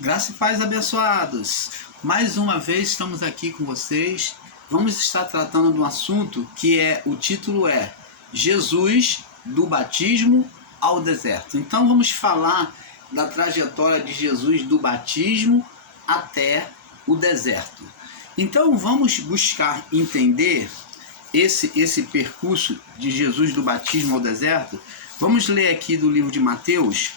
Graça e paz, abençoados. Mais uma vez estamos aqui com vocês. Vamos estar tratando de um assunto que o título é Jesus do batismo ao deserto. Então vamos falar da trajetória de Jesus do batismo até o deserto. Então vamos buscar entender esse percurso de Jesus do batismo ao deserto. Vamos ler aqui do livro de Mateus,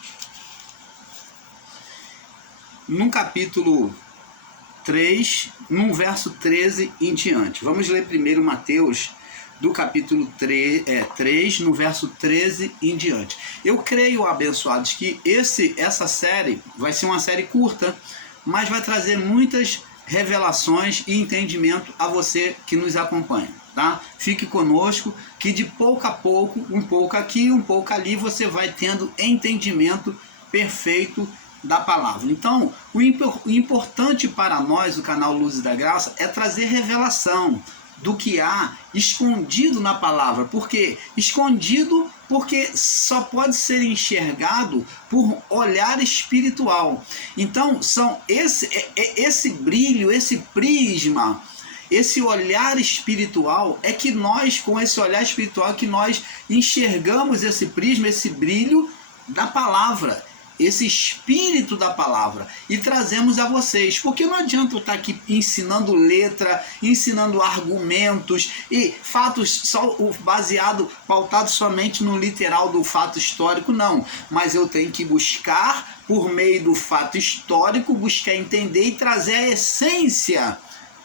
no capítulo 3, no verso 13 em diante. Vamos ler primeiro Mateus, do capítulo 3, no verso 13 em diante. Eu creio, abençoados, que essa série vai ser uma série curta, mas vai trazer muitas revelações e entendimento a você que nos acompanha, tá? Fique conosco, que de pouco a pouco, um pouco aqui, um pouco ali, você vai tendo entendimento perfeito da palavra. Então, o importante para nós, o canal Luzes da Graça, é trazer revelação do que há escondido na palavra. Por quê? Escondido porque só pode ser enxergado por olhar espiritual. Então, são esse brilho, esse prisma, esse olhar espiritual, é que nós, com esse olhar espiritual, que nós enxergamos esse prisma, esse brilho da palavra, esse espírito da palavra, e trazemos a vocês, porque não adianta eu estar aqui ensinando letra, ensinando argumentos e fatos só pautado somente no literal do fato histórico, não, mas eu tenho que buscar, por meio do fato histórico, buscar entender e trazer a essência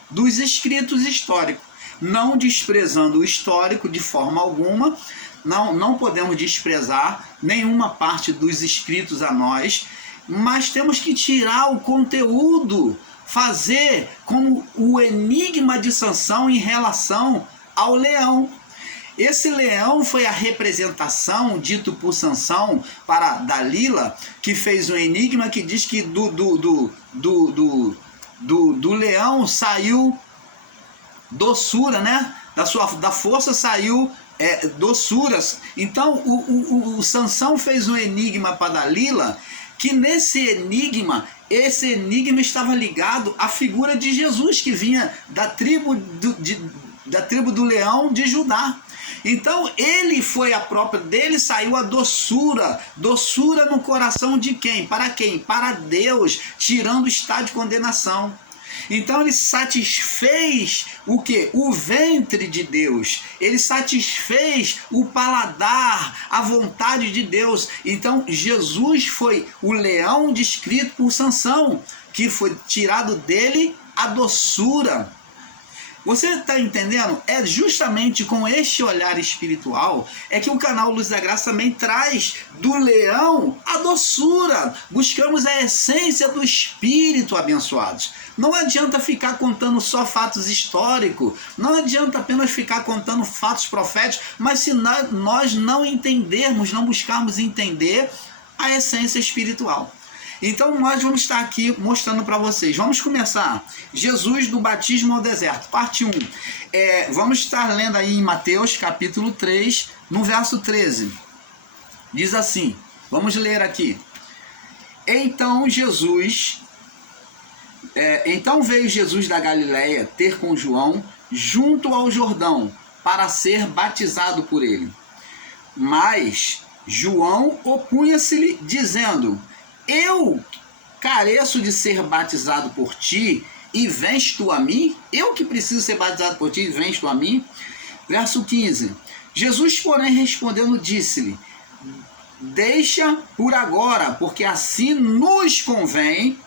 dos escritos históricos, não desprezando o histórico de forma alguma. Não podemos desprezar nenhuma parte dos escritos a nós, mas temos que tirar o conteúdo, fazer como o enigma de Sansão em relação ao leão. Esse leão foi a representação dito por Sansão para Dalila, que fez um enigma que diz que do leão saiu doçura, né? Da força saiu doçuras. Então o Sansão fez um enigma para Dalila, que esse enigma estava ligado à figura de Jesus, que vinha da tribo do leão de Judá. Então ele foi a própria dele, saiu a doçura no coração de quem? Para quem? Para Deus, tirando o estado de condenação. Então ele satisfez o que? O ventre de Deus. Ele satisfez o paladar, a vontade de Deus. Então Jesus foi o leão descrito por Sansão, que foi tirado dele a doçura. Você está entendendo? É justamente com este olhar espiritual é que o canal Luz da Graça também traz do leão a doçura. Buscamos a essência do espírito, abençoados. Não adianta ficar contando só fatos históricos, não adianta apenas ficar contando fatos proféticos, mas se nós não entendermos, não buscarmos entender a essência espiritual. Então nós vamos estar aqui mostrando para vocês. Vamos começar. Jesus do batismo ao deserto, parte 1. Vamos estar lendo aí em Mateus capítulo 3, no verso 13. Diz assim, vamos ler aqui. Então veio Jesus da Galileia ter com João junto ao Jordão para ser batizado por ele. Mas João opunha-se-lhe dizendo: eu careço de ser batizado por ti, e vens tu a mim? Eu que preciso ser batizado por ti, e vens tu a mim? Verso 15. Jesus, porém, respondendo, disse-lhe: deixa por agora, porque assim nos convém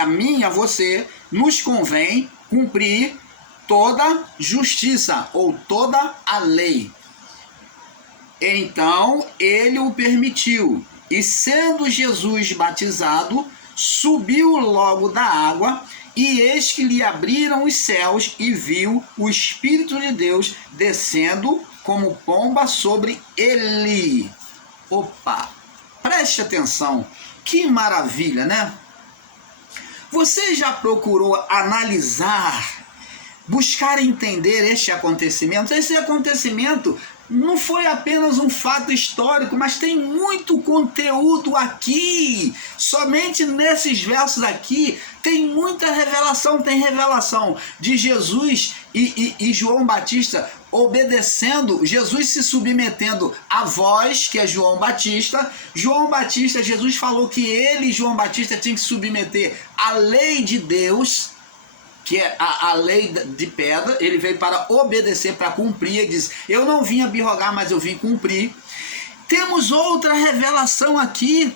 a mim e a você, nos convém cumprir toda justiça, ou toda a lei. Então ele o permitiu. E sendo Jesus batizado, subiu logo da água, e eis que lhe abriram os céus, e viu o Espírito de Deus descendo como pomba sobre ele. Opa! Preste atenção, que maravilha, né? Você já procurou analisar, buscar entender este acontecimento? Esse acontecimento não foi apenas um fato histórico, mas tem muito conteúdo aqui. Somente nesses versos aqui tem muita revelação. Tem revelação de Jesus e João Batista obedecendo, Jesus se submetendo à voz, que é João Batista. João Batista, Jesus falou que ele, João Batista, tinha que se submeter à lei de Deus, que é a lei de pedra. Ele veio para obedecer, para cumprir. Ele diz: eu não vim abrogar, mas eu vim cumprir. Temos outra revelação aqui.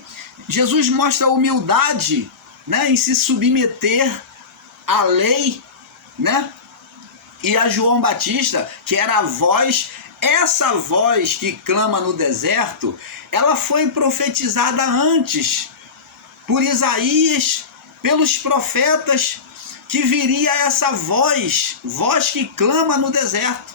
Jesus mostra a humildade, né, em se submeter à lei, né? E a João Batista, que era a voz, essa voz que clama no deserto, ela foi profetizada antes por Isaías, pelos profetas, que viria essa voz que clama no deserto.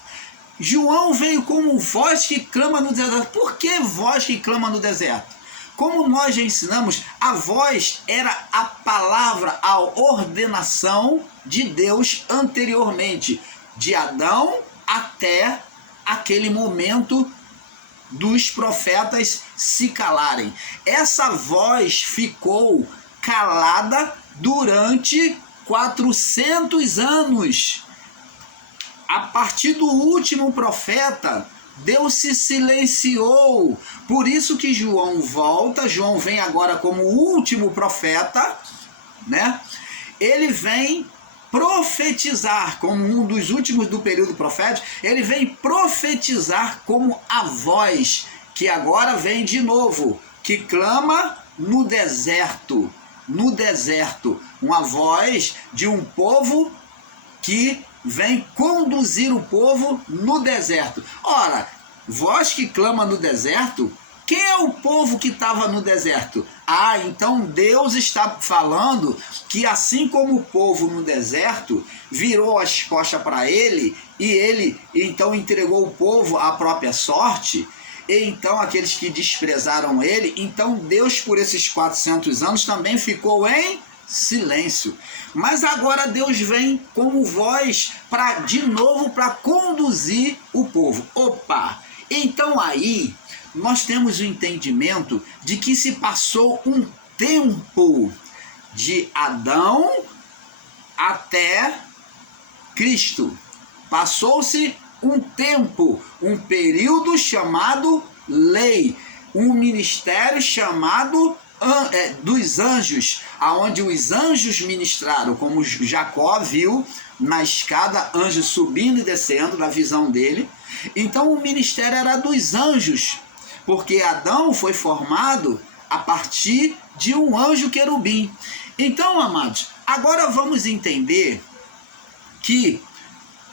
João veio como voz que clama no deserto. Por que voz que clama no deserto? Como nós já ensinamos, a voz era a palavra, a ordenação de Deus anteriormente, de Adão até aquele momento dos profetas se calarem. Essa voz ficou calada durante 400 anos. A partir do último profeta, Deus se silenciou. Por isso que João volta. João vem agora como o último profeta, né? Ele vem profetizar como um dos últimos do período profético. Ele vem profetizar como a voz que agora vem de novo, que clama no deserto. No deserto, uma voz de um povo que vem conduzir o povo no deserto. Ora, voz que clama no deserto, quem é o povo que estava no deserto? Ah, então Deus está falando que assim como o povo no deserto virou as costas para ele, e ele então entregou o povo à própria sorte, e então aqueles que desprezaram ele, então Deus por esses 400 anos também ficou em silêncio. Mas agora Deus vem como voz de novo para conduzir o povo. Opa! Então aí nós temos o entendimento de que se passou um tempo de Adão até Cristo. Passou-se um tempo, um período chamado lei, um ministério chamado dos anjos, aonde os anjos ministraram, como Jacó viu na escada, anjos subindo e descendo, na visão dele. Então o ministério era dos anjos, porque Adão foi formado a partir de um anjo querubim. Então, amados, agora vamos entender que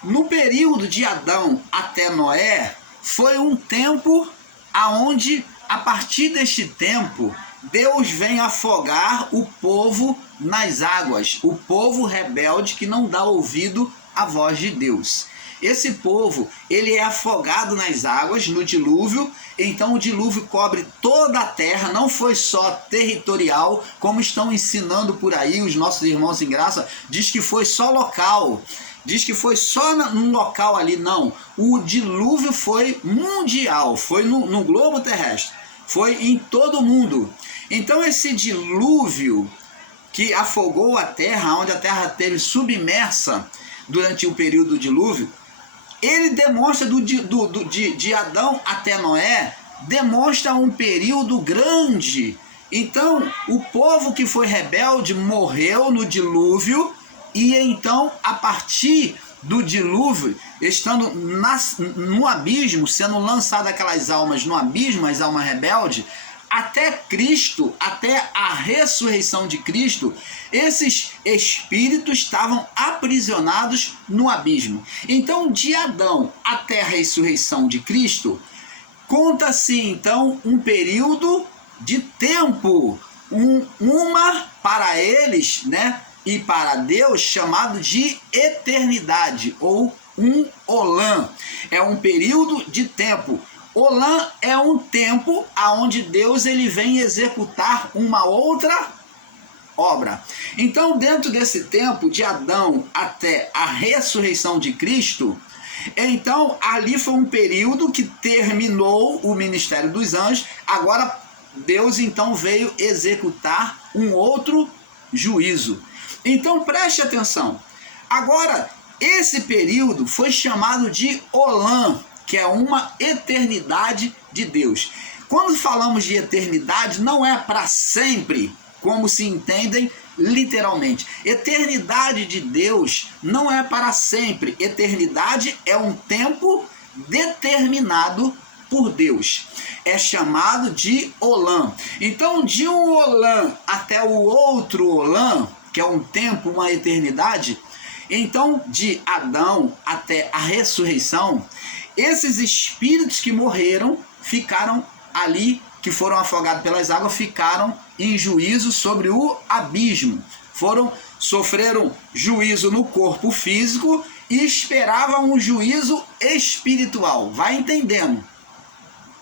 no período de Adão até Noé foi um tempo aonde, a partir deste tempo, Deus vem afogar o povo nas águas, o povo rebelde que não dá ouvido à voz de Deus. Esse povo, ele é afogado nas águas, no dilúvio. Então o dilúvio cobre toda a terra, não foi só territorial, como estão ensinando por aí os nossos irmãos em graça, diz que foi só local, diz que foi só num local ali. Não, o dilúvio foi mundial, foi no globo terrestre, foi em todo o mundo. Então esse dilúvio que afogou a terra, onde a terra esteve submersa durante o período do dilúvio, ele demonstra de Adão até Noé, demonstra um período grande. Então o povo que foi rebelde morreu no dilúvio, e então a partir do dilúvio, estando no abismo, sendo lançadas aquelas almas no abismo, as almas rebeldes, até Cristo, até a ressurreição de Cristo, esses espíritos estavam aprisionados no abismo. Então, de Adão até a ressurreição de Cristo, conta-se então um período de tempo, uma para eles, né, e para Deus, chamado de eternidade, ou um Olam. É um período de tempo. Olam é um tempo aonde Deus ele vem executar uma outra obra. Então, dentro desse tempo de Adão até a ressurreição de Cristo, Então, ali foi um período que terminou o ministério dos anjos. Agora, Deus então veio executar um outro juízo. Então, preste atenção. Agora, esse período foi chamado de Olam, que é uma eternidade de Deus. Quando falamos de eternidade, não é para sempre, como se entendem literalmente. Eternidade de Deus não é para sempre. Eternidade é um tempo determinado por Deus. É chamado de Olam. Então, de um Olam até o outro Olam, que é um tempo, uma eternidade, então de Adão até a ressurreição, esses espíritos que morreram ficaram ali, que foram afogados pelas águas, ficaram em juízo sobre o abismo. Sofreram juízo no corpo físico e esperavam um juízo espiritual. Vai entendendo?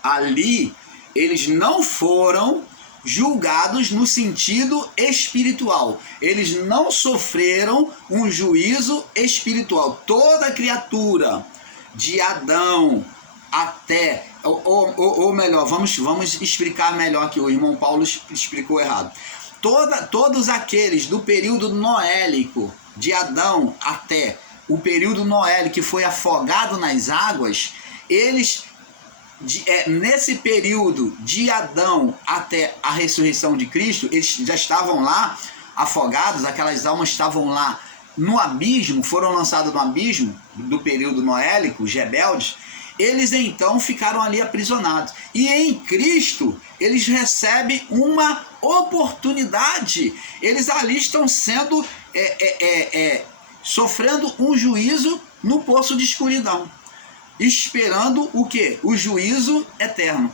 Ali eles não foram julgados no sentido espiritual. Eles não sofreram um juízo espiritual. Toda criatura, de Adão até, ou melhor, vamos explicar melhor que o irmão Paulo explicou errado. Todos aqueles do período noélico, de Adão até o período noélico que foi afogado nas águas, eles, nesse período de Adão até a ressurreição de Cristo, eles já estavam lá afogados, aquelas almas estavam lá no abismo, foram lançados no abismo do período noélico, os rebeldes. Eles então ficaram ali aprisionados. E em Cristo, eles recebem uma oportunidade. Eles ali estão sendo, sofrendo um juízo no poço de escuridão. Esperando o quê? O juízo eterno.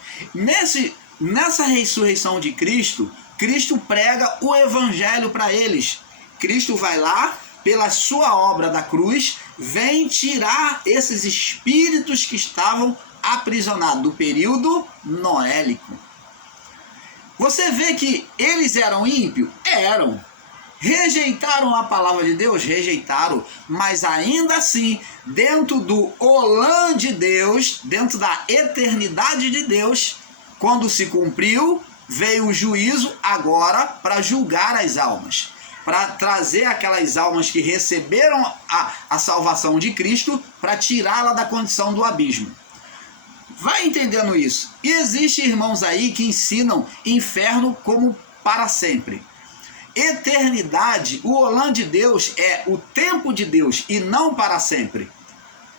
Nessa ressurreição de Cristo, Cristo prega o evangelho para eles. Cristo vai lá, pela sua obra da cruz, vem tirar esses espíritos que estavam aprisionados do período noélico. Você vê que eles eram ímpios? Eram. Rejeitaram a palavra de Deus? Rejeitaram. Mas ainda assim, dentro do Olam de Deus, dentro da eternidade de Deus, quando se cumpriu, veio o juízo agora para julgar as almas, para trazer aquelas almas que receberam a salvação de Cristo, para tirá-la da condição do abismo. Vai entendendo isso? E existem irmãos aí que ensinam inferno como para sempre. Eternidade, o Olam de Deus é o tempo de Deus e não para sempre.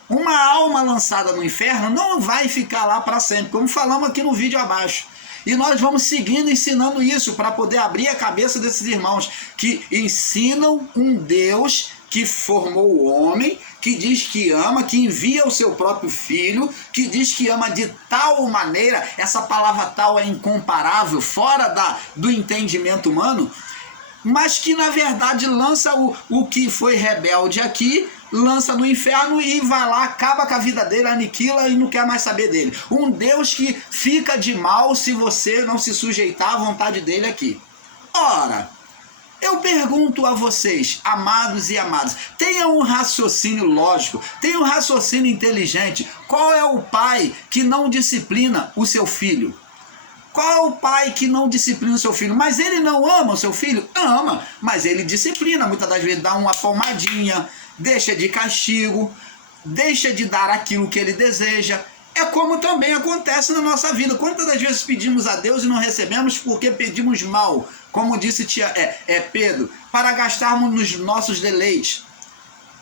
Uma alma lançada no inferno não vai ficar lá para sempre, como falamos aqui no vídeo abaixo. E nós vamos seguindo ensinando isso para poder abrir a cabeça desses irmãos que ensinam um Deus que formou o homem, que diz que ama, que envia o seu próprio filho, que diz que ama de tal maneira, essa palavra tal é incomparável, fora do entendimento humano, mas que na verdade lança o que foi rebelde aqui, lança no inferno e vai lá, acaba com a vida dele, aniquila e não quer mais saber dele. Um Deus que fica de mal se você não se sujeitar à vontade dele aqui. Ora, eu pergunto a vocês, amados e amadas, tenham um raciocínio lógico, tenham um raciocínio inteligente. Qual é o pai que não disciplina o seu filho? Qual é o pai que não disciplina o seu filho? Mas ele não ama o seu filho? Ama, mas ele disciplina. Muitas das vezes dá uma palmadinha, deixa de castigo, deixa de dar aquilo que ele deseja. É como também acontece na nossa vida. Quantas das vezes pedimos a Deus e não recebemos porque pedimos mal, como disse Pedro, para gastarmos nos nossos deleites?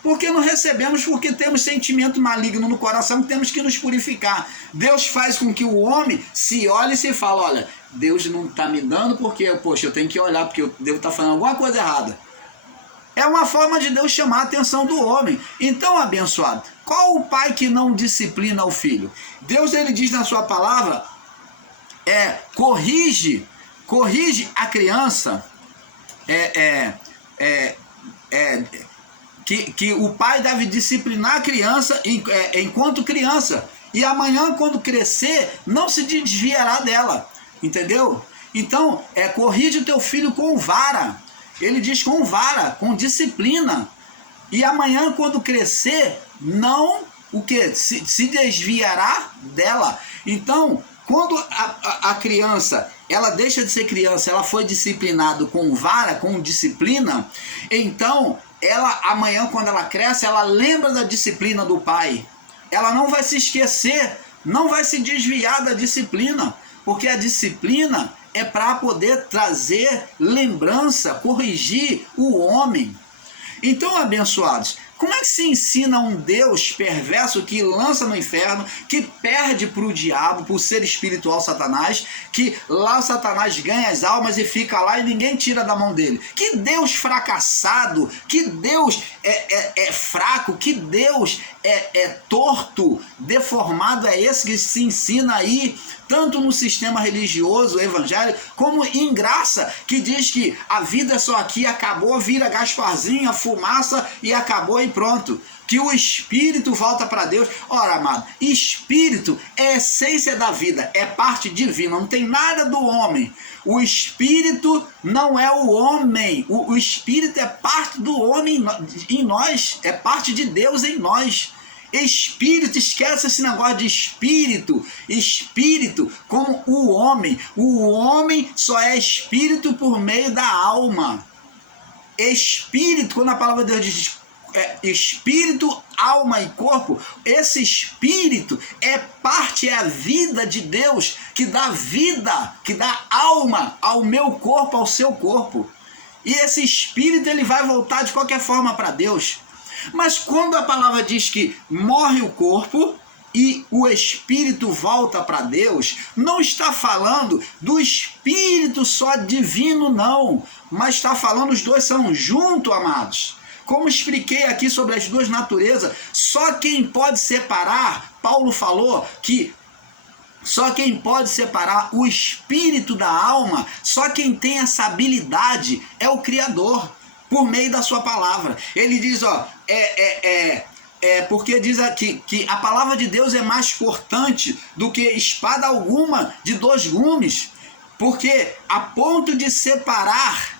Porque não recebemos porque temos sentimento maligno no coração que temos que nos purificar. Deus faz com que o homem se olhe e se fale, olha, Deus não está me dando porque, poxa, eu tenho que olhar porque eu devo estar fazendo alguma coisa errada. É uma forma de Deus chamar a atenção do homem. Então, abençoado, qual o pai que não disciplina o filho? Deus, ele diz na sua palavra, corrige a criança, que o pai deve disciplinar a criança enquanto criança, e amanhã, quando crescer, não se desviará dela, entendeu? Então, corrige o teu filho com vara. Ele diz com vara, com disciplina, e amanhã, quando crescer, não o que? Se desviará dela. Então, quando a criança, ela deixa de ser criança, ela foi disciplinada com vara, com disciplina, então, ela amanhã, quando ela cresce, ela lembra da disciplina do pai. Ela não vai se esquecer, não vai se desviar da disciplina, porque a disciplina é para poder trazer lembrança, corrigir o homem. Então, abençoados, como é que se ensina um Deus perverso que lança no inferno, que perde para o diabo, por ser espiritual Satanás, que lá Satanás ganha as almas e fica lá e ninguém tira da mão dele? Que Deus fracassado, que Deus é fraco, que Deus é torto, deformado é esse que se ensina aí, tanto no sistema religioso, evangélico, como em graça, que diz que a vida é só aqui, acabou, vira Gasparzinho, fumaça e acabou e pronto. Que o espírito volta para Deus. Ora, amado, espírito é a essência da vida, é parte divina, não tem nada do homem. O espírito não é o homem, o espírito é parte do homem em nós, é parte de Deus em nós. Espírito, esquece esse negócio de espírito. Espírito como o homem só é espírito por meio da alma. Espírito, quando a palavra de Deus diz espírito, alma e corpo, esse espírito é parte, é a vida de Deus, que dá vida, que dá alma ao meu corpo, ao seu corpo. E esse espírito, ele vai voltar de qualquer forma para Deus. Mas quando a palavra diz que morre o corpo e o espírito volta para Deus, não está falando do espírito só divino, não, mas está falando, os dois são juntos, amados. Como expliquei aqui sobre as duas naturezas, só quem pode separar, Paulo falou que só quem pode separar o espírito da alma, só quem tem essa habilidade é o Criador, por meio da sua palavra. Ele diz, ó, porque diz aqui que a palavra de Deus é mais cortante do que espada alguma de 2 gumes, porque a ponto de separar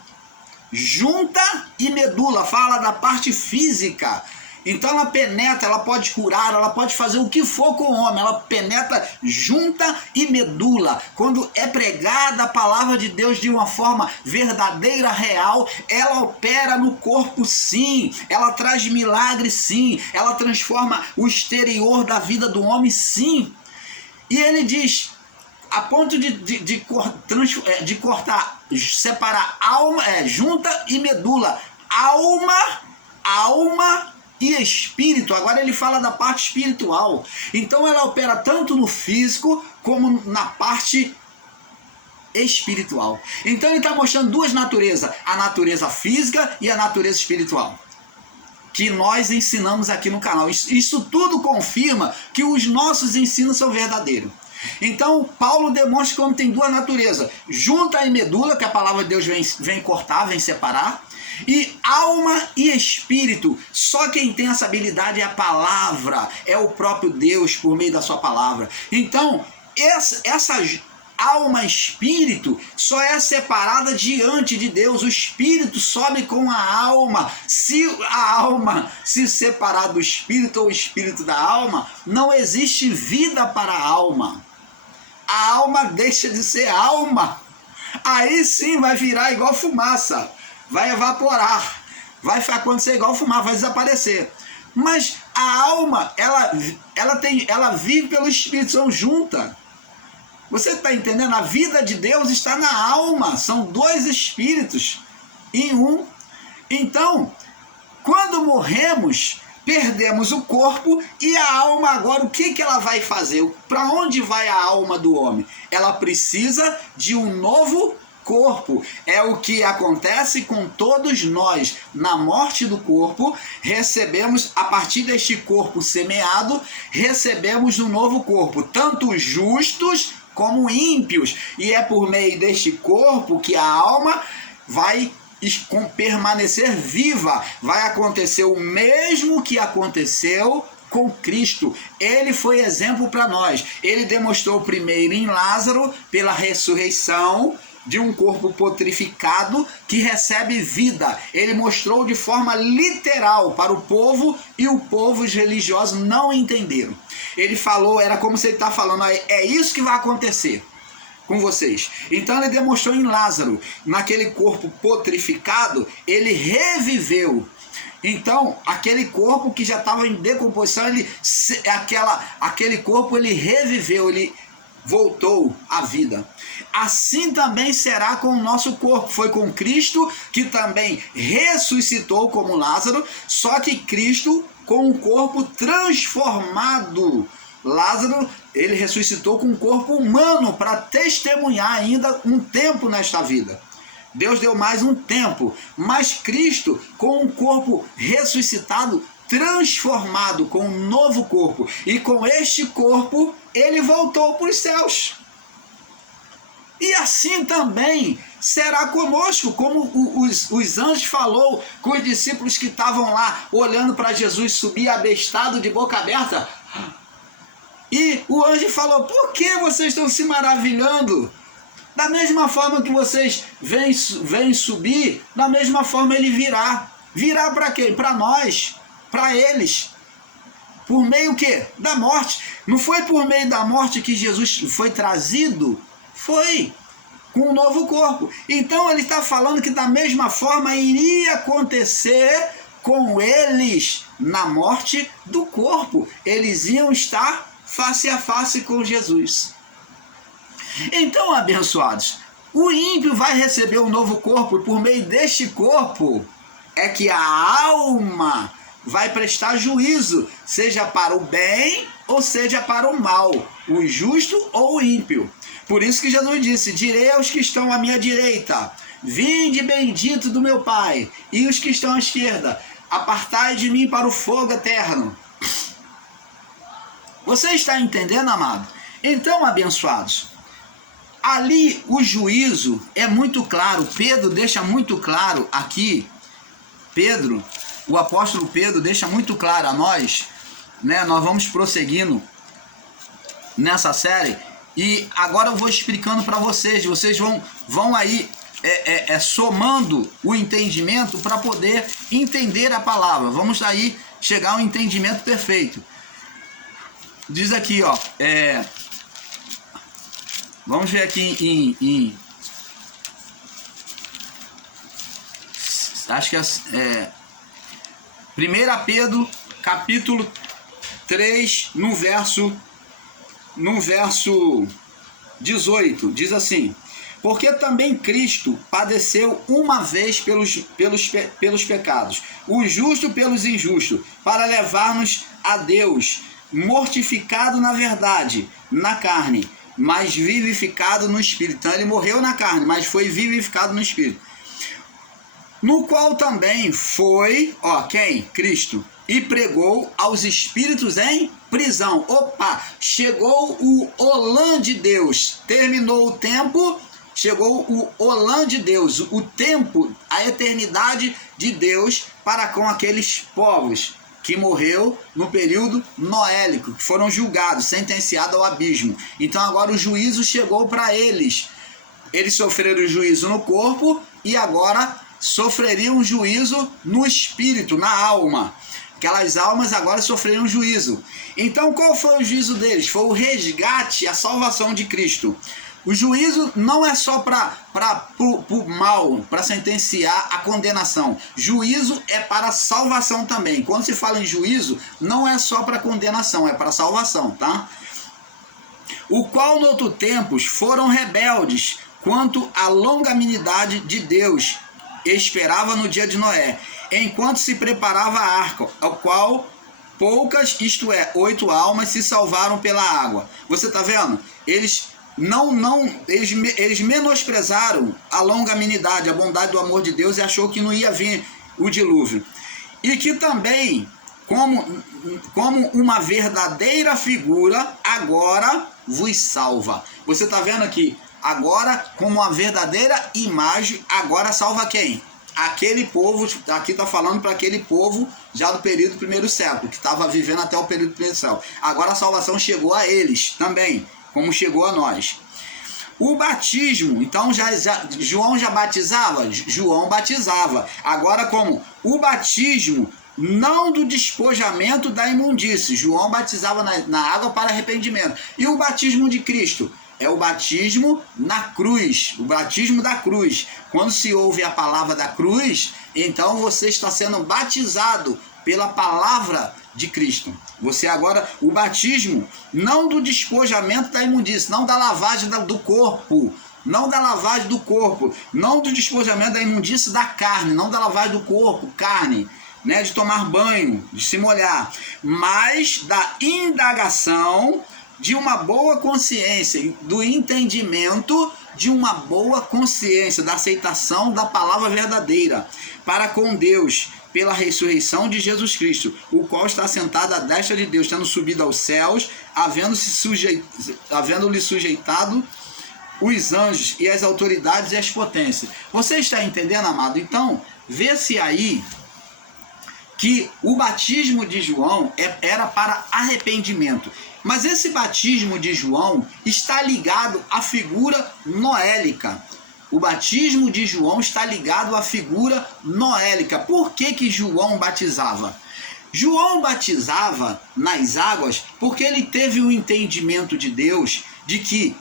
junta e medula, fala da parte física. Então ela penetra, ela pode curar, ela pode fazer o que for com o homem, ela penetra junta e medula. Quando é pregada a palavra de Deus de uma forma verdadeira, real, ela opera no corpo sim, ela traz milagres sim, ela transforma o exterior da vida do homem sim. E ele diz, a ponto de cortar, separar alma, junta e medula, alma e espírito. Agora ele fala da parte espiritual. Então ela opera tanto no físico como na parte espiritual. Então ele está mostrando 2 naturezas, a natureza física e a natureza espiritual, que nós ensinamos aqui no canal. Isso tudo confirma que os nossos ensinos são verdadeiros. Então Paulo demonstra como tem 2 naturezas, junta e medula, que a palavra de Deus vem cortar, vem separar, e alma e espírito. Só quem tem essa habilidade é a palavra, é o próprio Deus por meio da sua palavra. Então essa alma e espírito só é separada diante de Deus. O espírito sobe com a alma. Se a alma se separar do espírito ou o espírito da alma, não existe vida para a alma. A alma deixa de ser alma. Aí sim vai virar igual fumaça, vai evaporar, vai acontecer igual fumaça, vai desaparecer. Mas a alma, ela vive pelo Espírito, são juntas. Você está entendendo? A vida de Deus está na alma, são 2 espíritos em um. Então, quando morremos, perdemos o corpo e a alma agora, o que ela vai fazer? Para onde vai a alma do homem? Ela precisa de um novo corpo. É o que acontece com todos nós. Na morte do corpo, recebemos, a partir deste corpo semeado, recebemos um novo corpo, tanto justos como ímpios. E é por meio deste corpo que a alma vai permanecer viva. Vai acontecer o mesmo que aconteceu com Cristo. Ele foi exemplo para nós. Ele demonstrou primeiro em Lázaro, pela ressurreição, de um corpo putrificado que recebe vida. Ele mostrou de forma literal para o povo e o povo, os religiosos, não entenderam. Ele falou, era como se ele está falando, é isso que vai acontecer com vocês. Então ele demonstrou em Lázaro, naquele corpo putrificado, ele reviveu. Então, aquele corpo que já estava em decomposição, aquele corpo ele reviveu, ele voltou à vida. Assim também será com o nosso corpo. Foi com Cristo que também ressuscitou como Lázaro, só que Cristo com um corpo transformado. Lázaro, ele ressuscitou com um corpo humano para testemunhar ainda um tempo nesta vida. Deus deu mais um tempo, mas Cristo com um corpo ressuscitado, transformado, com um novo corpo. E com este corpo, ele voltou para os céus. E assim também será conosco, como os anjos falou com os discípulos que estavam lá, olhando para Jesus subir abestado de boca aberta. E o anjo falou, por que vocês estão se maravilhando? Da mesma forma que vocês vêm subir, da mesma forma ele virá. Virá para quem? Para nós, para eles. Por meio quê? Da morte. Não foi por meio da morte que Jesus foi trazido? Foi. Com um novo corpo. Então ele está falando que da mesma forma iria acontecer com eles na morte do corpo. Eles iam estar face a face com Jesus. Então, abençoados, o ímpio vai receber um novo corpo e por meio deste corpo é que a alma vai prestar juízo, seja para o bem ou seja para o mal, o justo ou o ímpio. Por isso que Jesus disse, direi aos que estão à minha direita, vinde bendito do meu Pai, e os que estão à esquerda, apartai de mim para o fogo eterno. Você está entendendo, amado? Então, abençoados, ali o juízo é muito claro. Pedro deixa muito claro aqui. O apóstolo Pedro deixa muito claro a nós, né? Nós vamos prosseguindo nessa série. E agora eu vou explicando para vocês. Vocês vão aí somando o entendimento para poder entender a palavra. Vamos aí chegar a um entendimento perfeito. Diz aqui, ó. Vamos ver aqui acho que é 1 Pedro, capítulo 3, no verso 18, diz assim, porque também Cristo padeceu uma vez pelos pecados, o justo pelos injustos, para levar-nos a Deus, mortificado na verdade, na carne, mas vivificado no Espírito. Então ele morreu na carne, mas foi vivificado no Espírito. No qual também foi, quem? Cristo. E pregou aos espíritos em prisão. Opa, chegou o Olã de Deus. Terminou o tempo, chegou o Olã de Deus. O tempo, a eternidade de Deus para com aqueles povos que morreu no período noélico, que foram julgados, sentenciados ao abismo. Então agora o juízo chegou para eles. Eles sofreram o juízo no corpo e agora sofreriam um juízo no espírito, na alma. Aquelas almas agora sofreriam juízo. Então qual foi o juízo deles? Foi o resgate, a salvação de Cristo. O juízo não é só para o mal, para sentenciar a condenação. Juízo é para salvação também. Quando se fala em juízo, não é só para condenação, é para salvação, tá? O qual, no outro tempos, foram rebeldes quanto à longanimidade de Deus, esperava no dia de Noé, enquanto se preparava a arca, ao qual poucas, isto é, 8 almas, se salvaram pela água. Você está vendo? Eles menosprezaram a longanimidade, a bondade do amor de Deus e achou que não ia vir o dilúvio. E que também, como uma verdadeira figura, agora vos salva. Você está vendo aqui? Agora, como uma verdadeira imagem, agora salva quem? Aquele povo, aqui está falando para aquele povo já do período do primeiro século, que estava vivendo até o período do primeiro século. Agora a salvação chegou a eles também, como chegou a nós. O batismo, então João já batizava? João batizava. Agora como? O batismo não do despojamento da imundície. João batizava na água para arrependimento. E o batismo de Cristo? É o batismo na cruz, o batismo da cruz. Quando se ouve a palavra da cruz, então você está sendo batizado pela palavra de Cristo. Você agora, o batismo não do despojamento da imundície, não da lavagem do corpo, não da lavagem do corpo, não do despojamento da imundície da carne, não da lavagem do corpo, carne, né, de tomar banho, de se molhar, mas da indagação de uma boa consciência, do entendimento de uma boa consciência, da aceitação da palavra verdadeira para com Deus, pela ressurreição de Jesus Cristo, o qual está sentado à destra de Deus, tendo subido aos céus, havendo-lhe sujeitado os anjos e as autoridades e as potências. Você está entendendo, amado? Então, vê-se aí que o batismo de João era para arrependimento. Mas esse batismo de João está ligado à figura noélica. O batismo de João está ligado à figura noélica. Por que João batizava? João batizava nas águas porque ele teve o entendimento de Deus de que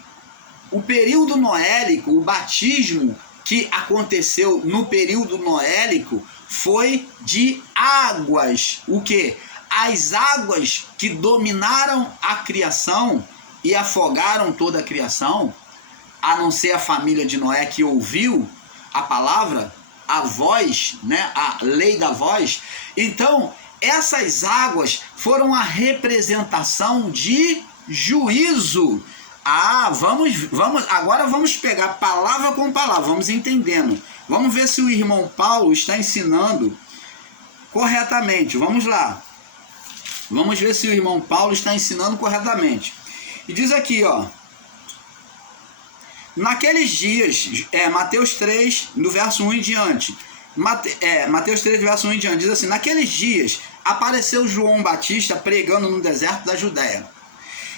o período noélico, o batismo que aconteceu no período noélico, foi de águas. O quê? As águas que dominaram a criação e afogaram toda a criação, a não ser a família de Noé que ouviu a palavra, a voz, né, a lei da voz. Então, essas águas foram a representação de juízo. Agora vamos pegar palavra com palavra, vamos entendendo. Vamos ver se o irmão Paulo está ensinando corretamente. Vamos lá. Vamos ver se o irmão Paulo está ensinando corretamente. E diz aqui, ó. Naqueles dias, Mateus 3, do verso 1 em diante. Mateus 3, do verso 1 em diante, diz assim: naqueles dias apareceu João Batista pregando no deserto da Judéia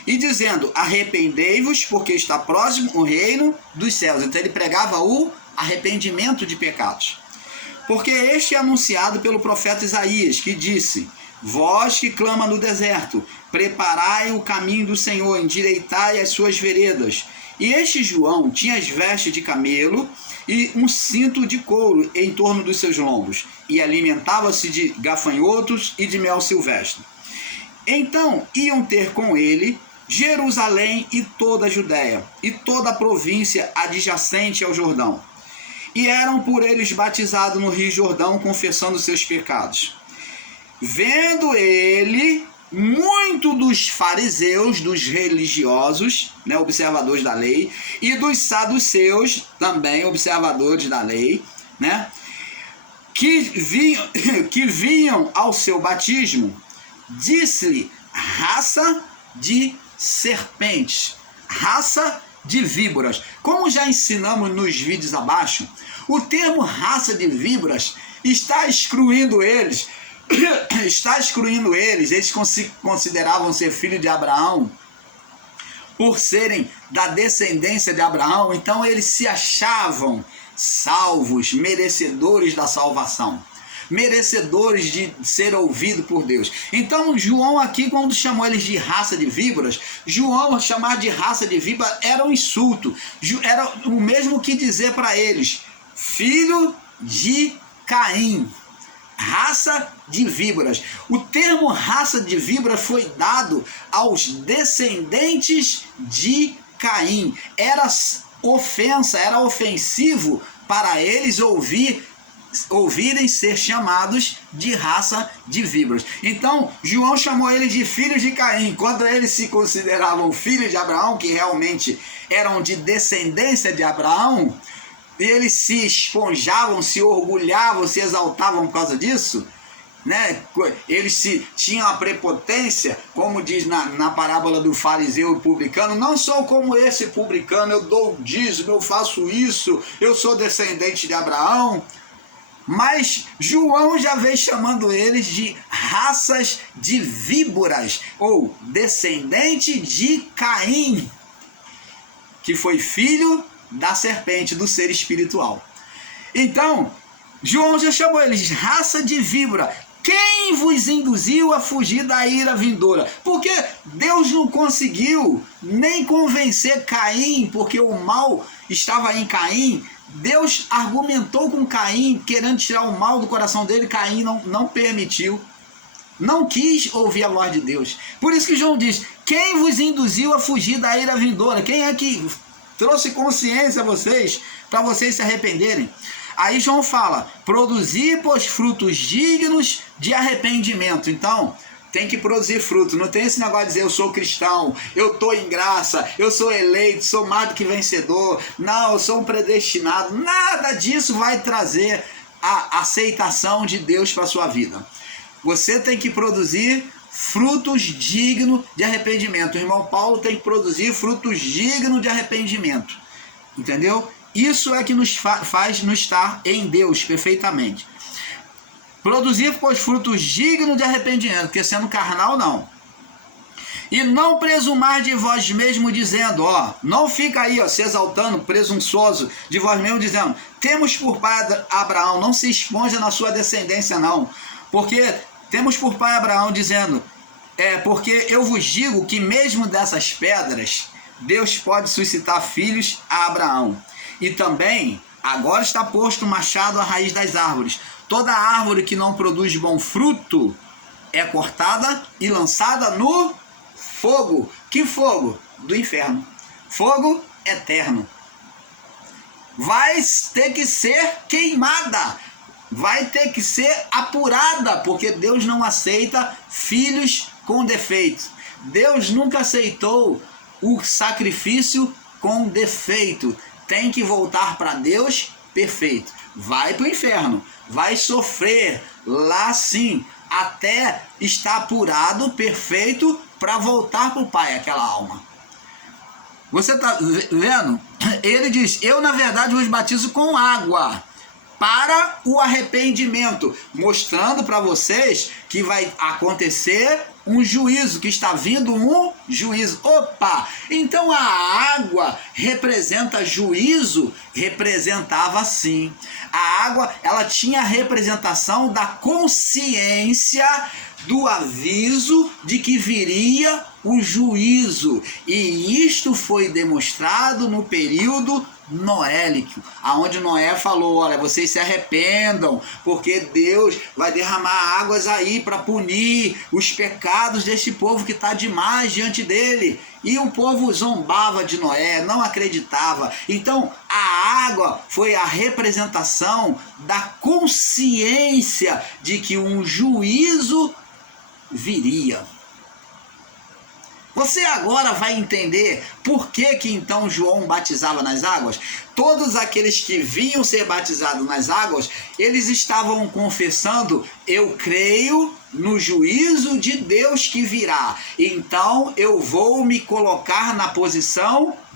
e dizendo: arrependei-vos, porque está próximo o reino dos céus. Então ele pregava o arrependimento de pecados. Porque este é anunciado pelo profeta Isaías, que disse: vós que clama no deserto, preparai o caminho do Senhor, endireitai as suas veredas. E este João tinha as vestes de camelo e um cinto de couro em torno dos seus lombos, e alimentava-se de gafanhotos e de mel silvestre. Então iam ter com ele Jerusalém e toda a Judéia, e toda a província adjacente ao Jordão. E eram por eles batizados no rio Jordão, confessando seus pecados. Vendo ele, muito dos fariseus, dos religiosos, né, observadores da lei, e dos saduceus, também observadores da lei, né, que vinham ao seu batismo, disse-lhe: raça de serpentes, raça de víboras. Como já ensinamos nos vídeos abaixo, o termo raça de víboras está excluindo eles. Eles consideravam ser filho de Abraão, por serem da descendência de Abraão, então eles se achavam salvos, merecedores da salvação, merecedores de ser ouvido por Deus. Então João aqui, quando chamou eles de raça de víboras, João chamar de raça de víbora era um insulto, era o mesmo que dizer para eles: filho de Caim, raça de víboras. O termo raça de víboras foi dado aos descendentes de Caim. Era ofensa, era ofensivo para eles ouvirem ser chamados de raça de víboras. Então João chamou eles de filhos de Caim, quando eles se consideravam filhos de Abraão, que realmente eram de descendência de Abraão. E eles se esponjavam, se orgulhavam, se exaltavam por causa disso, né? Eles tinham a prepotência, como diz na parábola do fariseu e publicano: não sou como esse publicano, eu dou o dízimo, eu faço isso, eu sou descendente de Abraão. Mas João já veio chamando eles de raças de víboras, ou descendente de Caim. que foi filho da serpente, do ser espiritual. Então, João já chamou eles de raça de víbora. Quem vos induziu a fugir da ira vindoura? Porque Deus não conseguiu nem convencer Caim, porque o mal estava em Caim. Deus argumentou com Caim, querendo tirar o mal do coração dele. Caim não permitiu, não quis ouvir a voz de Deus. Por isso que João diz: quem vos induziu a fugir da ira vindoura? Quem é que trouxe consciência a vocês, para vocês se arrependerem? Aí João fala: produzir, pois, frutos dignos de arrependimento. Então, tem que produzir fruto. Não tem esse negócio de dizer: eu sou cristão, eu estou em graça, eu sou eleito, sou mais do que vencedor. Não, eu sou um predestinado. Nada disso vai trazer a aceitação de Deus para a sua vida. Você tem que produzir frutos dignos de arrependimento. O irmão Paulo tem que produzir frutos dignos de arrependimento. Entendeu? Isso é que nos faz nos estar em Deus perfeitamente. Produzir, pois, frutos dignos de arrependimento, porque sendo carnal, não. E não presumar de vós mesmo, dizendo, não fica aí, se exaltando, presunçoso de vós mesmo, dizendo: temos por pai Abraão. Não se esponja na sua descendência, não. Porque temos por pai Abraão, dizendo, porque eu vos digo que mesmo dessas pedras, Deus pode suscitar filhos a Abraão. E também, agora está posto o machado à raiz das árvores. Toda árvore que não produz bom fruto é cortada e lançada no fogo. Que fogo? Do inferno. Fogo eterno. Vai ter que ser queimada. Vai ter que ser apurada, porque Deus não aceita filhos com defeito. Deus nunca aceitou o sacrifício com defeito. Tem que voltar para Deus perfeito. Vai para o inferno, vai sofrer lá sim, até estar apurado, perfeito, para voltar para o Pai, aquela alma. Você está vendo? Ele diz: eu na verdade vos batizo com água para o arrependimento, mostrando para vocês que vai acontecer um juízo, que está vindo um juízo. Opa! Então a água representa juízo? Representava sim. A água, ela tinha a representação da consciência do aviso de que viria o juízo. E isto foi demonstrado no período noélico, aonde Noé falou: olha, vocês se arrependam, porque Deus vai derramar águas aí para punir os pecados deste povo que está demais diante dele. E o povo zombava de Noé, não acreditava. Então a água foi a representação da consciência de que um juízo viria. Você agora vai entender por que então João batizava nas águas? Todos aqueles que vinham ser batizados nas águas, eles estavam confessando: eu creio no juízo de Deus que virá. Então eu vou me colocar na posição